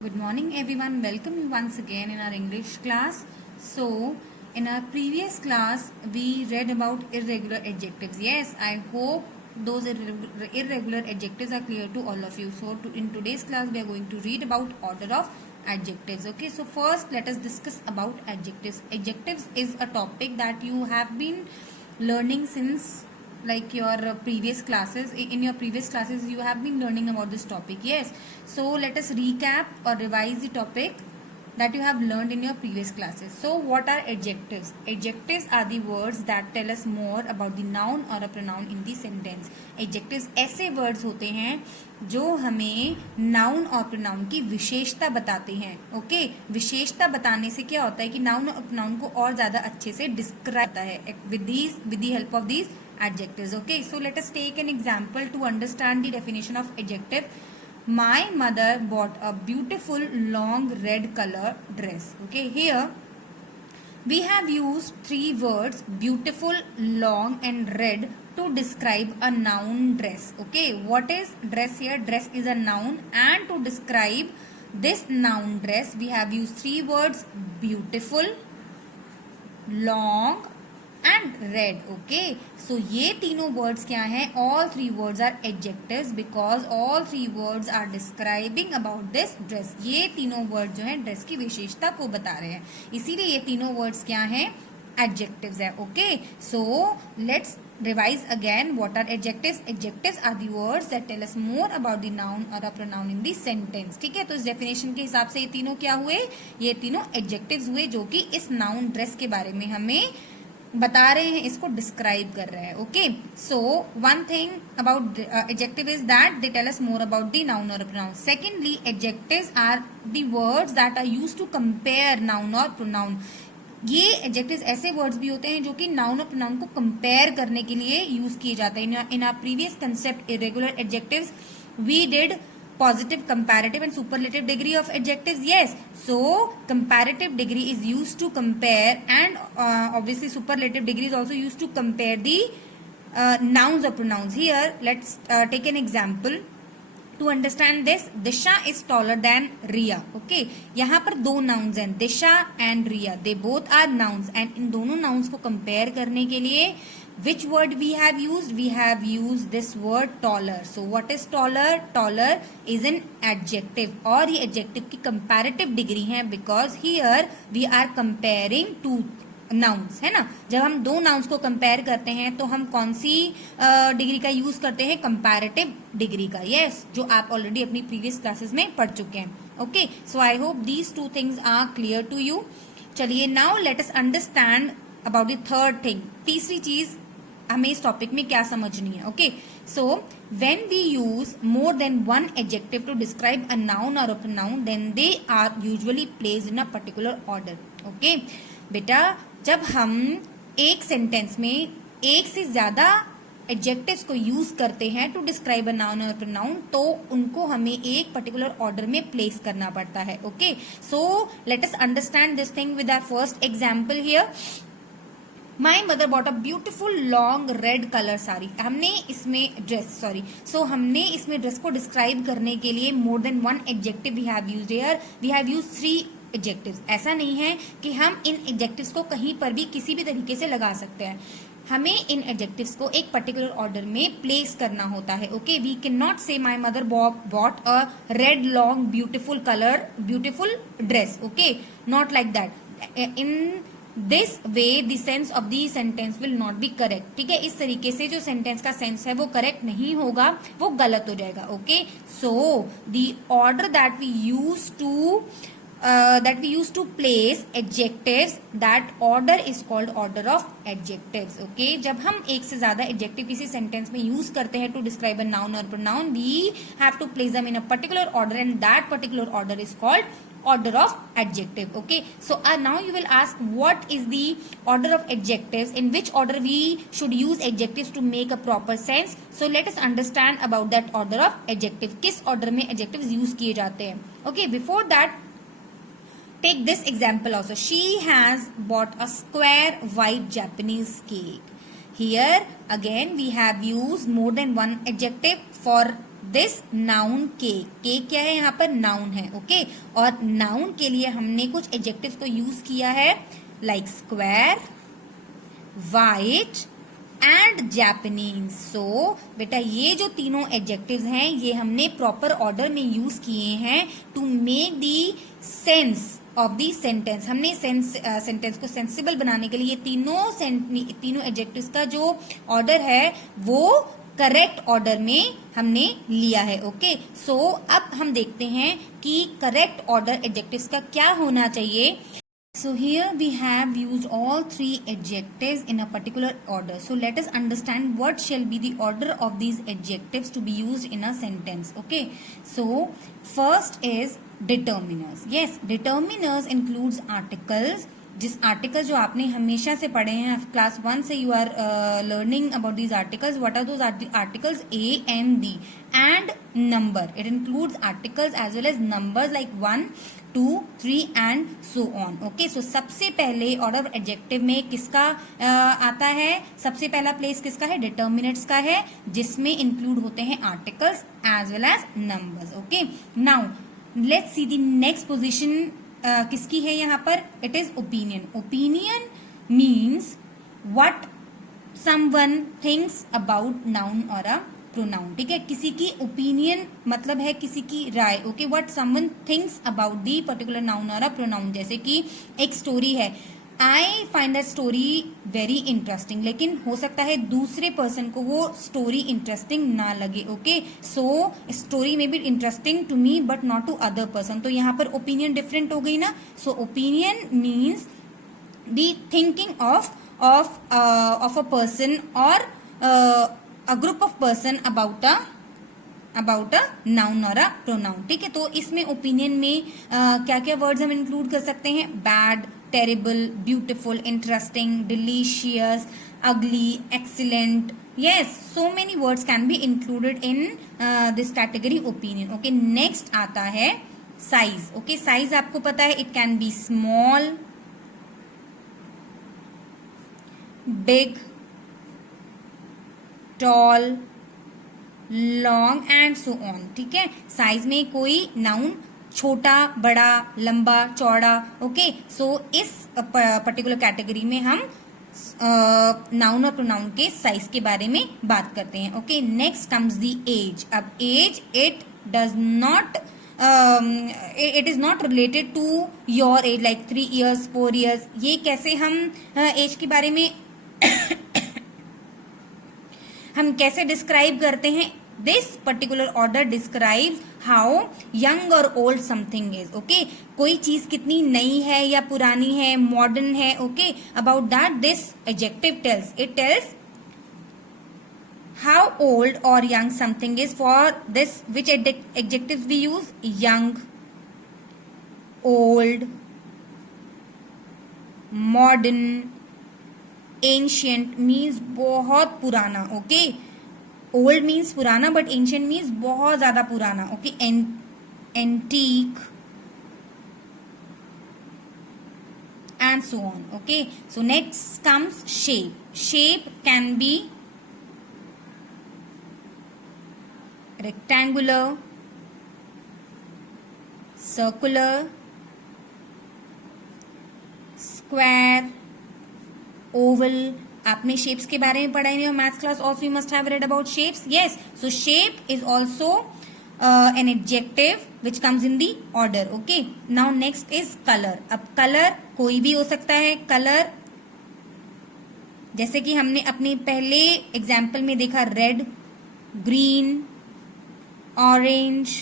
Good morning everyone, welcome you once again in our English class. So in our previous class we read about irregular adjectives. Yes, I hope those irregular adjectives are clear to all of you. So in today's class we are going to read about order of adjectives. Okay, so first let us discuss about adjectives. Adjectives is a topic that you have been learning since like your previous classes. In your previous classes you have been learning about this topic. Yes, so let us recap or revise the topic that you have learned in your previous classes. So what are adjectives? Adjectives are the words that tell us more about the noun or a pronoun in the sentence. Adjectives ऐसे words होते हैं जो हमें noun और pronoun की विशेषता बताते हैं. ओके, विशेषता बताने से क्या होता है कि नाउन और प्रोनाउन को और ज्यादा अच्छे से डिस्क्राइब करता है with the help of these adjectives. Okay, so let us take an example to understand the definition of adjective. My mother bought a beautiful long red color dress. Okay, here we have used three words beautiful, long and red to describe a noun dress. Okay, what is dress here? Dress is a noun, and to describe this noun dress we have used three words beautiful, long and red. Okay, so ये तीनों words क्या हैं? All three words are adjectives because all three words are describing about this dress. ये तीनों words जो हैं dress की विशेषता को बता रहे हैं, इसीलिए ये तीनों words क्या हैं? Adjectives है. Okay, so let's revise again. What are adjectives? Adjectives are the words that tell us more about the noun or a pronoun in the sentence. ठीक है, तो इस definition के हिसाब से ये तीनों क्या हुए? ये तीनों adjectives हुए जो कि इस noun dress के बारे में हमें बता रहे हैं, इसको डिस्क्राइब कर रहे हैं. Okay, so one thing about adjective is that they tell us more about the noun और pronoun. Secondly, adjectives are the words that are used to compare noun और प्रोनाउन. ये एडजेक्टिव्स ऐसे वर्ड्स भी होते हैं जो कि नाउन और प्रोनाउन को कंपेयर करने के लिए यूज किए जाते हैं. In our previous concept irregular adjectives we did positive, comparative and superlative degree of adjectives. Yes, so comparative degree is used to compare, and obviously superlative degree is also used to compare the nouns or pronouns. Here let's take an example to understand this. Disha is taller than Riya. Okay, यहाँ पर दो nouns हैं, Disha and Riya. They both are nouns, and इन दोनों nouns को compare करने के लिए which word we have used? We have used this word taller. So what is taller? Taller is an adjective, और ये adjective की comparative degree है because here we are comparing two nouns, है ना. जब हम दो nouns को compare करते हैं तो हम कौन सी डिग्री का यूज करते हैं? comparative डिग्री का. yes, जो आप ऑलरेडी अपनी previous classes में पढ़ चुके हैं. okay, so I hope these two things are clear to you. चलिए, now let us understand about the third thing. तीसरी चीज हमें इस टॉपिक में क्या समझनी है. Okay, so when we use more than one adjective to describe a noun और a pronoun then they are usually placed in a particular order. Okay बेटा, जब हम एक सेंटेंस में एक से ज्यादा एडजेक्टिव्स को यूज करते हैं टू डिस्क्राइब अ नाउन और प्रोनाउन तो उनको हमें एक पर्टिकुलर ऑर्डर में प्लेस करना पड़ता है. Okay, so let us understand this thing with our first example here. My mother bought a beautiful long red colour sari. हमने इसमें हमने इसमें ड्रेस को डिस्क्राइब करने के लिए more than one adjective we have used here. We have used three adjectives. ऐसा नहीं है कि हम इन एडजेक्टिव्स को कहीं पर भी किसी भी तरीके से लगा सकते हैं. हमें इन एडजेक्टिव्स को एक पर्टिकुलर ऑर्डर में प्लेस करना होता है. ओके, वी कैन नॉट से माई mother bought a red long beautiful dress. Okay, not like that. In this way the sense of the sentence will not be correct. ठीक है, इस तरीके से जो सेंटेंस का सेंस है वो करेक्ट नहीं होगा, वो गलत हो जाएगा. Okay, so the order that we use to place adjectives, that order is called order of adjectives. Okay, जब हम एक से ज्यादा एडजेक्टिव किसी सेंटेंस में यूज करते हैं टू डिस्क्राइब अ नाउन और pronoun, we have to place them in a particular order and that particular order is called order of adjective. Okay, so now you will ask what is the order of adjectives, in which order we should use adjectives to make a proper sense. So let us understand about that order of adjective. किस order में adjectives use किए जाते हैं. Okay, before that take this example also. She has bought a square white Japanese cake. Here again we have used more than one adjective for this noun के क्या है यहाँ पर, नाउन है, ओके। और नाउन के लिए हमने कुछ एडजेक्टिव्स को यूज किया है, like square, white and Japanese. So बेटा ये जो तीनों एडजेक्टिव्स हैं ये हमने प्रॉपर ऑर्डर में यूज किए हैं to make the sense of the sentence. हमने सेंटेंस को सेंसिबल बनाने के लिए तीनों एडजेक्टिव्स का जो ऑर्डर है वो करेक्ट ऑर्डर में हमने लिया है, ओके। सो अब हम देखते हैं कि करेक्ट ऑर्डर एडजेक्टिव्स का क्या होना चाहिए। So here we have used all three adjectives in a particular order. So let us understand what shall be the order of these adjectives to be used in a sentence. Okay. So first is determiners. Yes, determiners includes articles. जिस article जो आपने हमेशा से पढ़े हैं class 1 से, you are learning about these articles. What are those articles? A and the and number. It includes articles as well as numbers like 1, 2, 3 and so on. Okay. So सबसे पहले ऑर्डर ऑफ एडजेक्टिव में किसका आता है? सबसे पहला place किसका है? डिटर्मिनेट्स का है, जिसमें इंक्लूड होते हैं articles as well as numbers. Okay. Now let's see the next position किसकी है यहाँ पर? It is opinion. Opinion means what someone thinks about noun और अ प्रोनाउन. ठीक है. किसी की ओपिनियन मतलब है किसी की राय. Okay. What someone thinks about the particular noun और अ प्रोनाउन. जैसे कि एक स्टोरी है, I find that story very interesting, लेकिन हो सकता है दूसरे पर्सन को वो स्टोरी इंटरेस्टिंग ना लगे. Okay. So story may be interesting to me but not to other person. तो यहाँ पर ओपिनियन डिफरेंट हो गई ना. So opinion means the thinking of a person और a group of person about a noun और अ प्रोनाउन. ठीक है. तो इसमें ओपिनियन में क्या क्या वर्ड्स हम इंक्लूड कर सकते हैं? Bad, terrible, beautiful, interesting, delicious, ugly, excellent. Yes, so many words can be included in this category opinion. Okay, next आता है size. Okay, size आपको पता है it can be small, big, tall, long and so on. ठीक है. size में कोई noun छोटा, बड़ा, लंबा, चौड़ा. ओके. सो इस पर्टिकुलर कैटेगरी में हम नाउन और प्रोनाउन के साइज के बारे में बात करते हैं. Okay. Next comes the age. अब age it does not it is not related to your age like 3 years 4 years. ये कैसे हम एज के बारे में हम कैसे डिस्क्राइब करते हैं? This particular order describes how young or old something is. Okay. कोई चीज कितनी नई है या पुरानी है, मॉडर्न है. Okay. About that this adjective tells. It tells how old or young something is. For this, which adjectives we use? Young, old, modern, ancient means बहुत पुराना. Okay. ओल्ड मीन्स पुराना बट एंशियंट मीन्स बहुत ज्यादा पुराना. Okay. Antique and so on. Okay. So next comes shape. Shape can be rectangular, circular, square, Oval. आपने shapes के बारे में पढ़ा ही नहीं. Maths class also you must have read about shapes. Yes. So shape is also an adjective which comes in the order. Okay. Now next is colour. अब colour कोई भी हो सकता है. कलर जैसे कि हमने अपने पहले एग्जाम्पल में देखा, red, green, orange,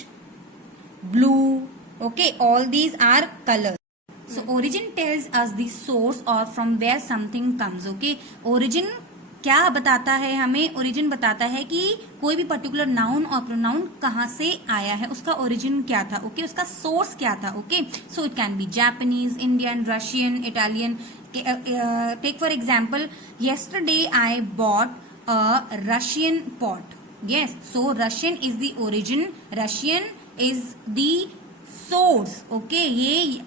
blue. Okay. All these are colour. So origin tells us the source or from where something comes. Okay. Origin क्या बताता है हमें? ओरिजिन बताता है कि कोई भी पर्टिकुलर नाउन और प्रोनाउन कहाँ से आया है, उसका ओरिजिन क्या था. ओके. उसका सोर्स क्या था. Okay. So it can be Japanese, Indian, Russian, Italian. Take for example, yesterday I bought a Russian pot. Yes. So Russian is the origin. Russian is the source. Okay. ये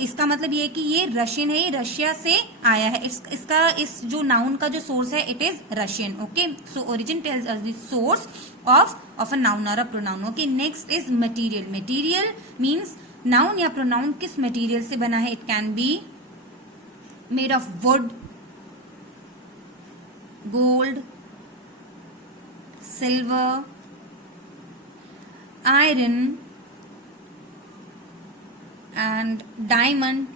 इसका मतलब ये है कि ये रशियन है, ये रशिया से आया है। इसका इस जो नाउन का जो सोर्स है it is Russian. Okay, so origin tells us the source of a noun और a pronoun. Okay, next is material. Material means noun या प्रोनाउन किस मटेरियल से बना है। It can be made of wood, gold, silver, iron and diamond,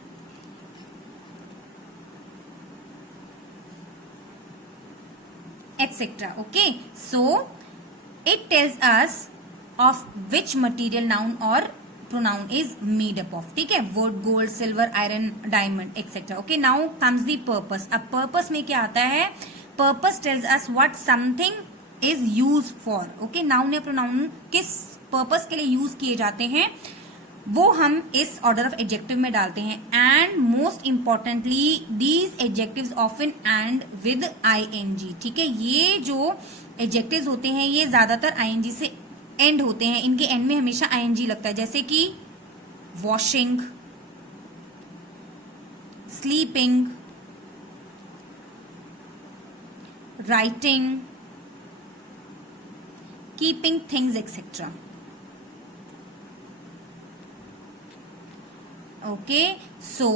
etc. Okay, so it tells us of which material noun or pronoun is made up of. ठीक है, wood, gold, silver, iron, diamond, etc. Okay, now comes the purpose. अब purpose में क्या आता है? Purpose tells us what something is used for. Okay, noun या pronoun किस purpose के लिए use किए जाते हैं वो हम इस ऑर्डर ऑफ एडजेक्टिव में डालते हैं। And most importantly these adjectives often end with ING. ठीक है, ये जो एडजेक्टिव्स होते हैं ये ज्यादातर आईएनजी से एंड होते हैं, इनके एंड में हमेशा आईएनजी लगता है, जैसे कि washing, sleeping, writing, keeping things etcetera. Okay, so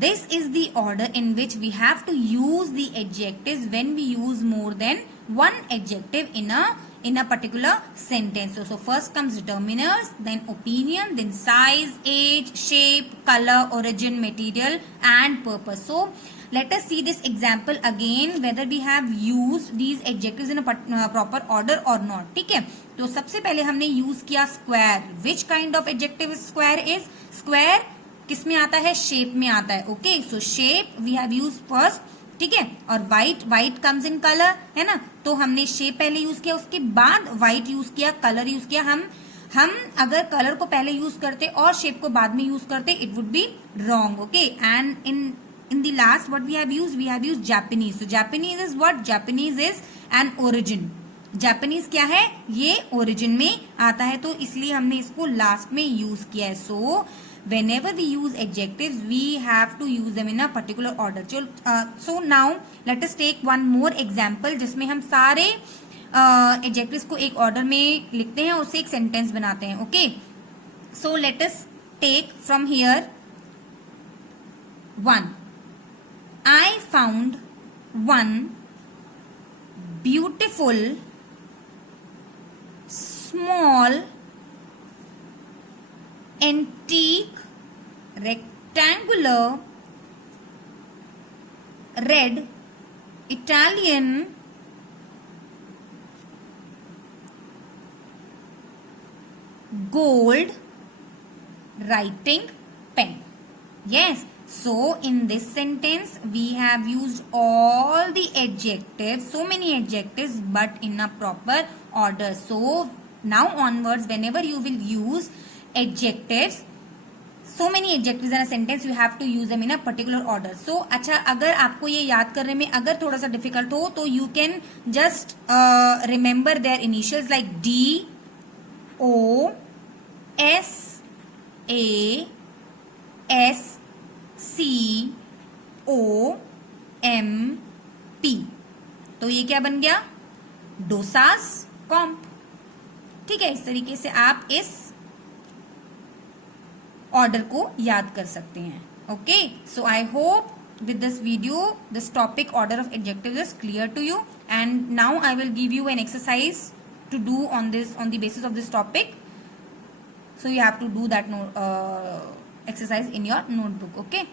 this is the order in which we have to use the adjectives when we use more than one adjective in a particular sentence. So first comes determiners, then opinion, then size, age, shape, color, origin, material and purpose. So let us see this example again whether we have used these adjectives in a proper order or not. ठीक है, तो सबसे पहले हमने use किया square. Which kind of adjective square is? Square किस में आता है? शेप में आता है। Okay, so shape we have use first. ठीक है, और व्हाइट कम्स इन कलर, है ना, तो हमने शेप पहले यूज किया, उसके बाद व्हाइट यूज किया, कलर यूज किया। हम अगर कलर को पहले यूज करते और शेप को बाद में यूज करते it would be wrong. Okay, and in the last what we have used Japanese. So Japanese is what? Japanese is an origin. Japanese क्या है? ये origin में आता है, तो इसलिए हमने इसको लास्ट में यूज किया है। So whenever we use adjectives we have to use them in a particular order. So now let us take one more example जिसमें हम सारे adjectives को एक order में लिखते हैं, उससे एक sentence बनाते हैं। Okay, so let us take from here one. I found one beautiful small antique rectangular red Italian gold writing pen. Yes, so in this sentence we have used all the adjectives, so many adjectives, but in a proper order. So now onwards whenever you will use adjectives, so many adjectives in a sentence, you have to use them in a particular order. So अच्छा, अगर आपको ये याद करने में अगर थोड़ा सा डिफिकल्ट हो तो you can just remember their initials like D, O, S, A, S, C, O, M, P. तो ये क्या बन गया? डोसास कॉम्प। ठीक है, इस तरीके से आप इस ऑर्डर को याद कर सकते हैं। Okay, so I hope with this video this topic order of adjectives is clear to you, and now I will give you an exercise to do on the basis of this topic. So you have to do that exercise in your notebook. Okay.